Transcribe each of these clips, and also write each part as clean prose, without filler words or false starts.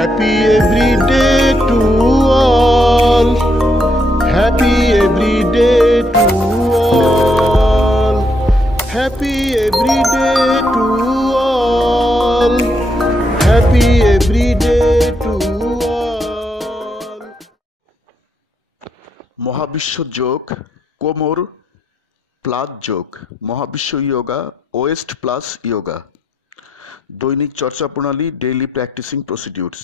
Happy every day to all. Happy every day to all. Happy every day to all. Happy every day to all. মহাবিশ্ব যোগ কোমর plus যোগ মহাবিশ্ব yoga West plus yoga দৈনিক চর্চা প্রণালী daily practising procedures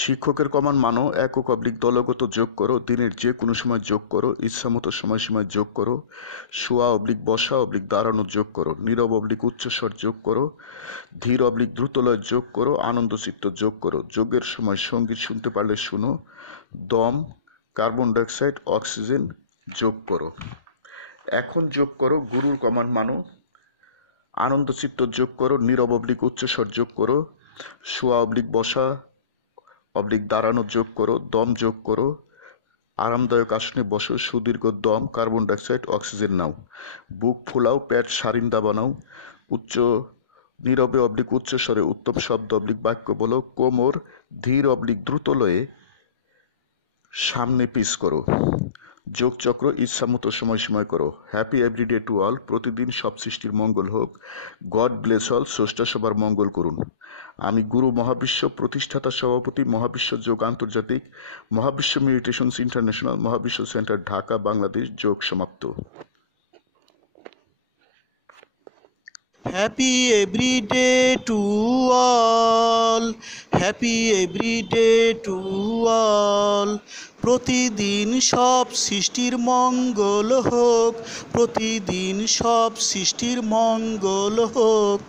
শিক্ষকের কমান মানো একক অবলিক দলগত যোগ করো দিনের যে কোনো সময় যোগ করো ইচ্ছামতো সময়সীমায় যোগ করো শোয়া অবলিক বসা অবলিক দাঁড়ানো যোগ করো নীরব অবলিক উচ্চস্বর যোগ করো ধীর অবলিক দ্রুতলয় যোগ করো আনন্দচিত্ত যোগ করো যোগের সময় সঙ্গীত শুনতে পারলে শুনো দম কার্বন ডাইঅক্সাইড অক্সিজেন যোগ করো। এখন যোগ করো গুরুর কমান মানো আনন্দচিত্ত যোগ করো নীরব অবলিক উচ্চস্বর যোগ করো শোয়া অবলিক বসা অবলিক দাঁড়ানো যোগ করো দম যোগ করো আরামদায়ক আসনে বসো সুদীর্ঘ দম কার্বন ডাইঅক্সাইড অক্সিজেন নাও বুক ফুলাও পেট সারিন্দা বানাও উচ্চ নীরবে অবলিক উচ্চস্বরে উত্তম শব্দ অবলিক বাক্য বলো কোমর ধীর অবলিক দ্রুতলয়ে সামনে পিস করো যোগচক্র ইচ্ছামতো সময়সীমায় করো হ্যাপি এভরিডে টু অল প্রতিদিন সব সৃষ্টির মঙ্গল হোক গড ব্লেস অল স্রষ্টা সবার মঙ্গল করুন। আমি গুরু মহাবিশ্ব প্রতিষ্ঠাতা সভাপতি মহাবিশ্ব যোগ আন্তর্জাতিক মহাবিশ্ব মেডিটেশনস ইন্টারন্যাশনাল মহাবিশ্ব সেন্টার ঢাকা বাংলাদেশ যোগ সমাপ্ত। Happy every day to all. Happy every day to all. প্রতিদিন সব সৃষ্টির মঙ্গল হোক প্রতিদিন সব সৃষ্টির মঙ্গল হোক।